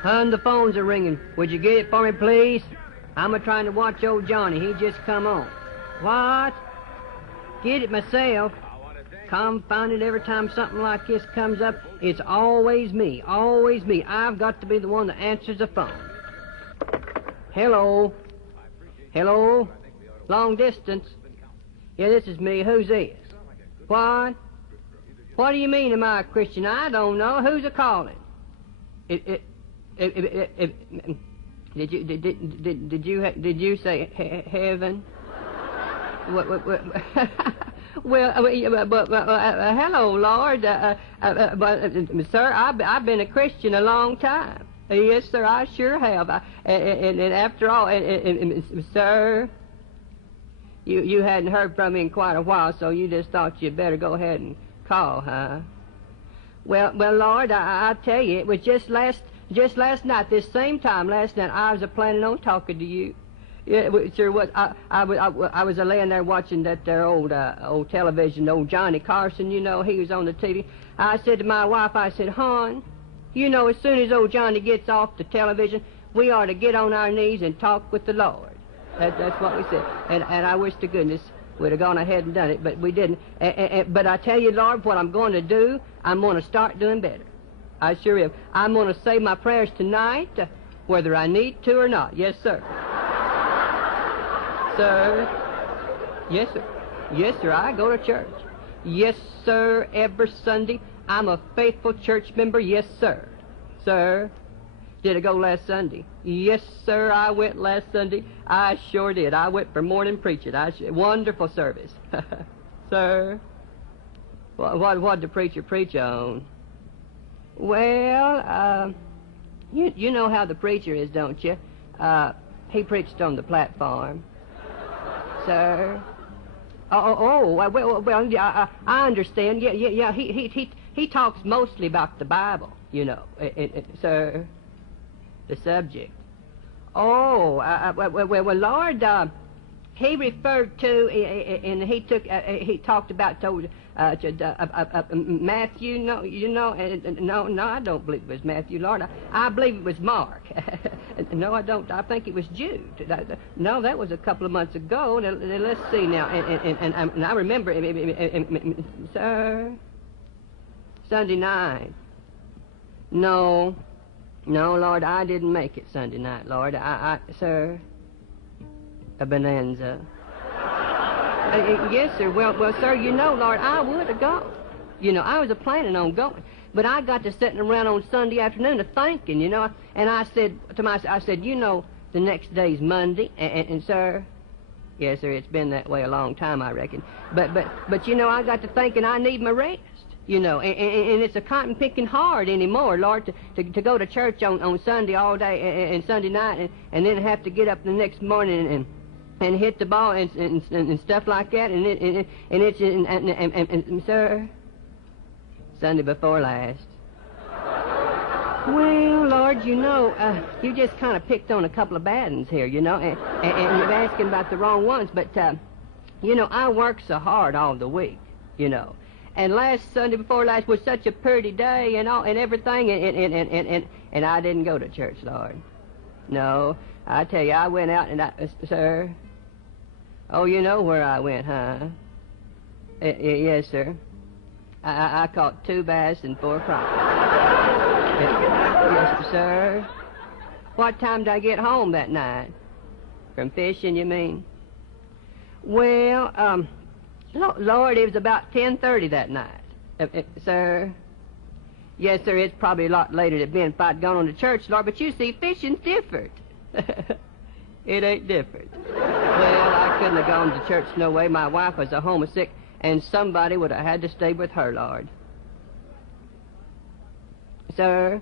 Hun, the phones are ringing. Would you get it for me, please? I'm a-trying to watch old Johnny. He just come on. What? Get it myself. Confound it, every time something like this comes up, it's always me, always me. I've got to be the one that answers the phone. Hello? Hello? Long distance? Yeah, this is me. Who's this? What? What do you mean, am I a Christian? I don't know. Who's a-calling? Did you say heaven? Well, hello, Lord. Sir, I've been a Christian a long time. Yes, sir, I sure have. And after all, sir, you hadn't heard from me in quite a while, so you just thought you'd better go ahead and call, huh? Well, Lord, I tell you, it was just last night, this same time last night, I was planning on talking to you. Yeah, it sure was. I was laying there watching that there old television, old Johnny Carson, you know, he was on the TV. I said to my wife, I said, hon, you know, as soon as old Johnny gets off the television, we ought to get on our knees and talk with the Lord. That's what we said. And I wish to goodness we'd have gone ahead and done it, but we didn't. But I tell you, Lord, what I'm going to do, I'm going to start doing better. I sure am. I'm going to say my prayers tonight, whether I need to or not. Yes, sir. Sir. Yes, sir. Yes, sir, I go to church. Yes, sir, every Sunday. I'm a faithful church member. Yes, sir. Sir. Did I go last Sunday? Yes, sir, I went last Sunday. I sure did. I went for morning preaching. Wonderful service. Sir. What'd the preacher preach on? Well, you know how the preacher is, don't you? He preached on the platform. Sir. Well, I understand. Yeah. He talks mostly about the Bible, you know. Sir, the subject. Well, Lord, he referred to, and he talked about Matthew. No, I don't believe it was Matthew, Lord. I believe it was Mark. No, I don't. I think it was Jude. No, that was a couple of months ago. Let's see now. And I remember, sir, Sunday night. No, Lord, I didn't make it Sunday night, Lord. Sir, a bonanza. Yes, sir. Well, sir, you know, Lord, I would have gone. You know, I was planning on going. But I got to sitting around on Sunday afternoon thinking, you know, and I said to myself, you know, the next day's Monday, and sir, yes, sir, it's been that way a long time, I reckon. But you know, I got to thinking I need my rest, you know, and it's a cotton picking hard anymore, Lord, to go to church on Sunday all day and Sunday night, and then have to get up the next morning and hit the ball and stuff like that, and sir, Sunday before last. Well, Lord, you know, you just kind of picked on a couple of bad ones here, you know, and you're asking about the wrong ones, but, you know, I work so hard all the week, you know, and last Sunday before last was such a pretty day and everything, and I didn't go to church, Lord. No, I tell you, I went out and sir, oh, you know where I went, huh? Yes, sir. I caught 2 bass and 4 crappie. Yes, sir. What time did I get home that night? From fishing, you mean? Well, Lord, it was about 10:30 that night. Sir? Yes, sir, it's probably a lot later than it'd been if I'd gone on to church, Lord, but you see, fishing's different. It ain't different. Well, I couldn't have gone to church no way. My wife was a homesick, and somebody would have had to stay with her, Lord. Sir?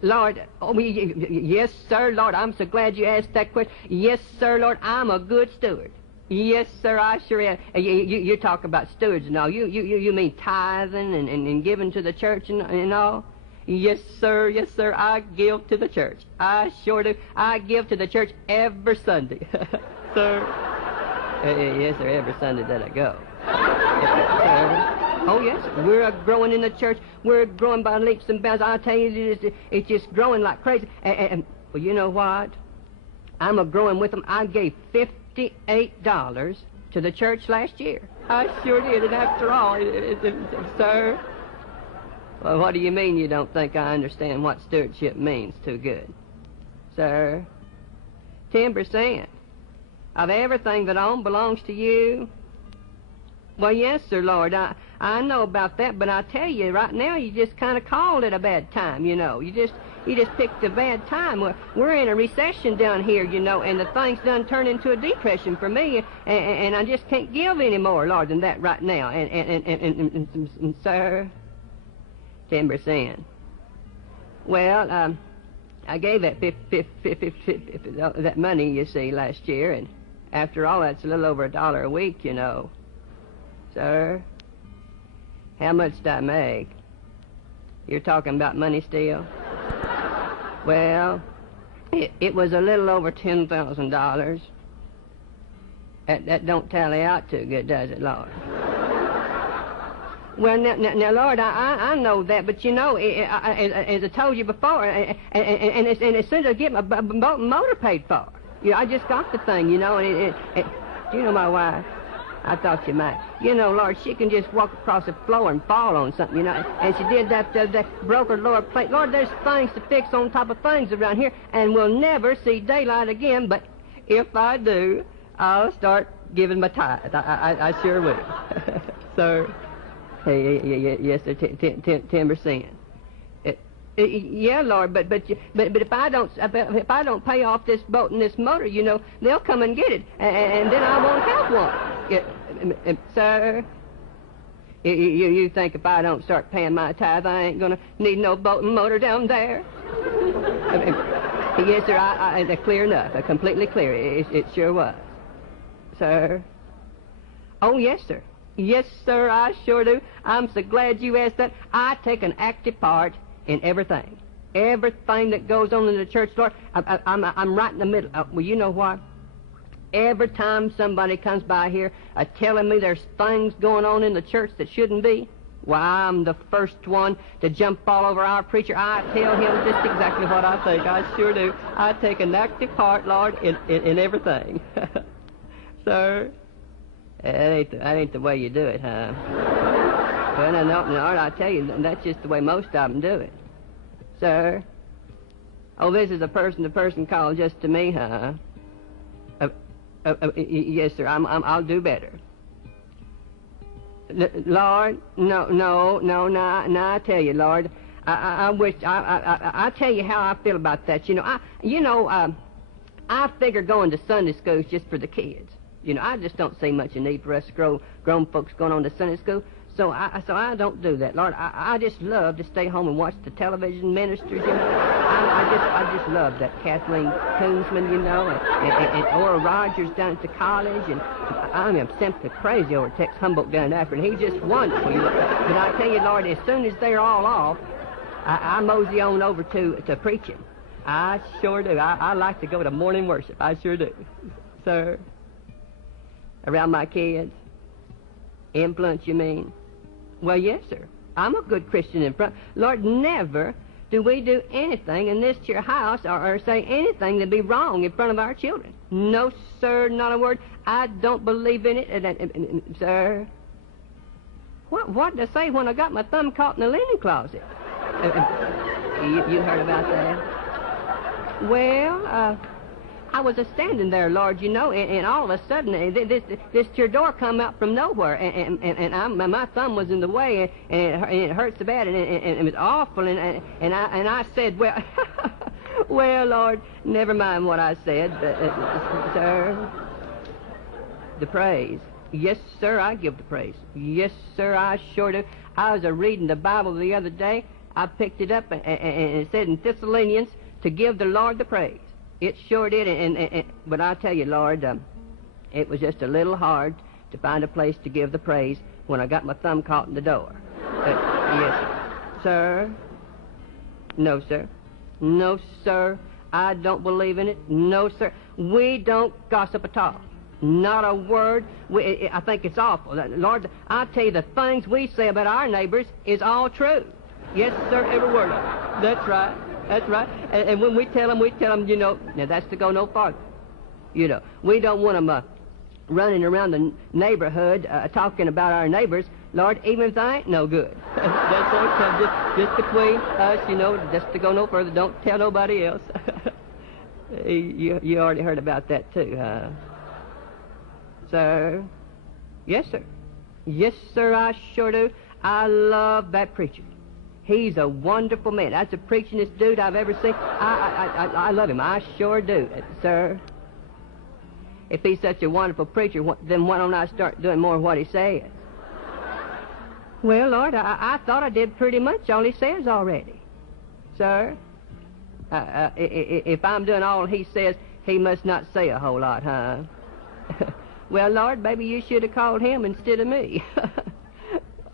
Lord, yes, sir, Lord, I'm so glad you asked that question. Yes, sir, Lord, I'm a good steward. Yes, sir, I sure am. You talk about stewards and all. You mean tithing and giving to the church and all? Yes, sir, I give to the church. I sure do. I give to the church every Sunday. Sir? Yes, sir, every Sunday that I go. Oh, yes, we're growing in the church. We're growing by leaps and bounds. I tell you, it's just growing like crazy. And well, you know what? I'm a-growing with them. I gave $58 to the church last year. I sure did, and after all, sir... Well, what do you mean you don't think I understand what stewardship means too good? Sir, 10% of everything that I own belongs to you. Well, yes, sir, Lord, I know about that, but I tell you, right now, you just kind of called it a bad time, you know. You just picked a bad time. We're in a recession down here, you know, and the thing's done turned into a depression for me, and I just can't give any more, Lord, than that right now. And sir, 10%. Well, I gave that that money, you see, last year, and after all, that's a little over $1 a week, you know. Sir, how much did I make? You're talking about money still? Well, it was a little over $10,000. That don't tally out too good, does it, Lord? Well, now, Lord, I know that, but you know, as I told you before, and as soon as I get my motor paid for, you know, I just got the thing, you know, and do you know my wife? I thought you might. You know, Lord, she can just walk across the floor and fall on something, you know, and she did that broke her lower plate. Lord, there's things to fix on top of things around here, and we'll never see daylight again, but if I do, I'll start giving my tithe. I sure will. So... Yes, sir. 10%. Yeah, Lord, but if I don't pay off this boat and this motor, you know, they'll come and get it, and then I won't have one. Sir, you think if I don't start paying my tithe, I ain't gonna need no boat and motor down there? Yes, sir. Clear enough. Completely clear. It sure was, sir. Oh, yes, sir. Yes, sir, I sure do. I'm so glad you asked that. I take an active part in everything. Everything that goes on in the church, Lord, I'm right in the middle. Well, you know what? Every time somebody comes by here telling me there's things going on in the church that shouldn't be, why, I'm the first one to jump all over our preacher. I tell him just exactly what I think. I sure do. I take an active part, Lord, in everything. Sir? That ain't the way you do it, huh? Well, no, Lord, I tell you, that's just the way most of them do it. Sir? Oh, this is a person-to-person call just to me, huh? Yes, sir, I'll do better. Lord, no, I tell you, Lord, I wish, I tell you how I feel about that. You know, I figure going to Sunday school is just for the kids. You know, I just don't see much need for us grown folks going on to Sunday school. So I don't do that, Lord. I just love to stay home and watch the television ministers. You know, I just love that Kathleen Koonsman, you know, and Oral Rogers down at the college, and I am simply crazy over Tex Humboldt down in Akron. He's just wonderful, you know. But I tell you, Lord, as soon as they're all off, I mosey on over to preaching. I sure do. I like to go to morning worship. I sure do, sir. Around my kids? Influence, you mean? Well, yes, sir. I'm a good Christian in front. Lord, never do we do anything in this here house or say anything that be wrong in front of our children. No, sir, not a word. I don't believe in it, sir. What did I say when I got my thumb caught in the linen closet? You heard about that? Well, I was a-standing there, Lord, you know, and all of a sudden, this here door come out from nowhere, and my thumb was in the way, and it hurt so bad, and it was awful, and I said, well, well, Lord, never mind what I said, sir, the praise. Yes, sir, I give the praise. Yes, sir, I sure do. I was reading the Bible the other day. I picked it up, and it said in Thessalonians to give the Lord the praise. It sure did, but I tell you, Lord, it was just a little hard to find a place to give the praise when I got my thumb caught in the door. Yes, sir. No, sir. No, sir. I don't believe in it. No, sir. We don't gossip at all. Not a word. I think it's awful. Lord, I tell you, the things we say about our neighbors is all true. Yes, sir, every word of it. That's right. That's right. And when we tell them, you know, now that's to go no farther. You know, we don't want them running around the neighborhood talking about our neighbors. Lord, even if they ain't no good. That's all. Just between us, you know, just to go no further. Don't tell nobody else. You already heard about that too, huh? Sir? Yes, sir. Yes, sir, I sure do. I love that preacher. He's a wonderful man. That's the preachingest dude I've ever seen. I love him. I sure do, sir. If he's such a wonderful preacher, then why don't I start doing more of what he says? Well, Lord, I thought I did pretty much all he says already. Sir? If I'm doing all he says, he must not say a whole lot, huh? Well, Lord, maybe you should have called him instead of me.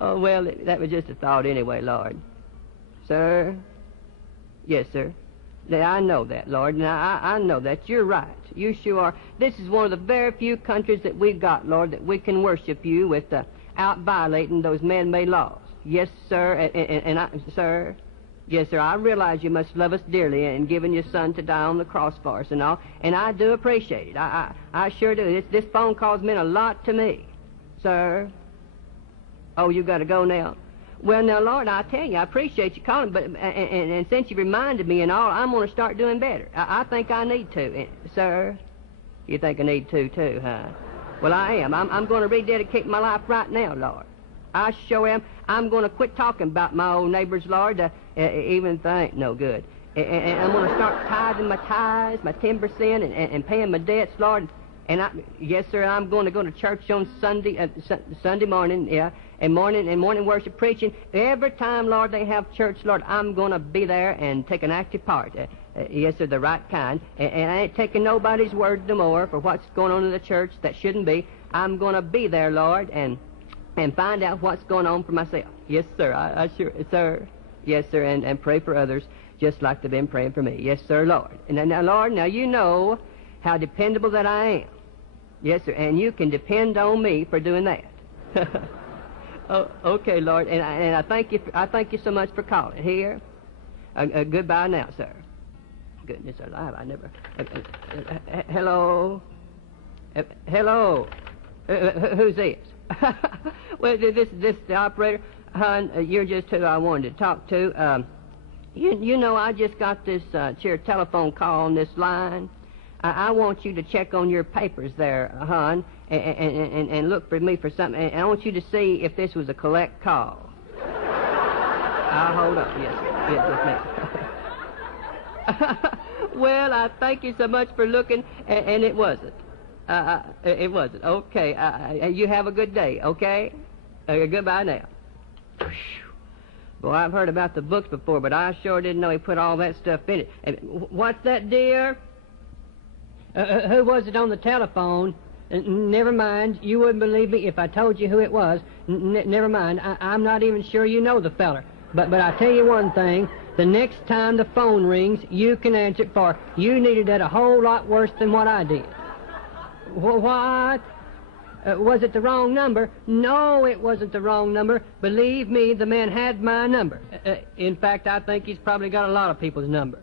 Oh, well, that was just a thought anyway, Lord. Sir? Yes, sir. I know that, Lord, and I know that. You're right. You sure are. This is one of the very few countries that we've got, Lord, that we can worship you without violating those man-made laws. Yes, sir, sir? Yes, sir, I realize you must love us dearly in giving your son to die on the cross for us and all, and I do appreciate it. I sure do. This phone call's meant a lot to me. Sir? Oh, you got to go now? Well, now, Lord, I tell you, I appreciate you calling, but and since you reminded me and all, I'm going to start doing better. I think I need to. Sir? You think I need to, too, huh? Well, I am. I'm going to rededicate my life right now, Lord. I sure am. I'm going to quit talking about my old neighbors, Lord, even if they ain't no good. And I'm going to start tithing my tithes, my 10%, and paying my debts, Lord. And yes, sir, I'm going to go to church on Sunday morning, yeah, and morning worship preaching. Every time, Lord, they have church, Lord, I'm going to be there and take an active part. Yes, sir, the right kind. And I ain't taking nobody's word no more for what's going on in the church that shouldn't be. I'm going to be there, Lord, and find out what's going on for myself. Yes, sir, I sure, sir. Yes, sir, and pray for others just like they've been praying for me. Yes, sir, Lord. And now, Lord, now you know how dependable that I am. Yes, sir, and you can depend on me for doing that. Oh, okay, Lord, and I thank you. I thank you so much for calling. Here, goodbye now, sir. Goodness alive, I never. Hello, hello. Who's this? Well, this is the operator. Hon, you're just who I wanted to talk to. You know, I just got this here telephone call on this line. I want you to check on your papers there, hon, and look for me for something. And I want you to see if this was a collect call. I'll hold up. Yes, ma'am. Well, I thank you so much for looking, and it wasn't. It wasn't. Okay. You have a good day, okay? Goodbye now. Boy, I've heard about the books before, but I sure didn't know he put all that stuff in it. And what's that, dear? Who was it on the telephone? Never mind. You wouldn't believe me if I told you who it was. Never mind. I'm not even sure you know the feller. But I tell you one thing. The next time the phone rings, you can answer it, for you needed that a whole lot worse than what I did. What? Was it the wrong number? No, it wasn't the wrong number. Believe me, the man had my number. In fact, I think he's probably got a lot of people's number.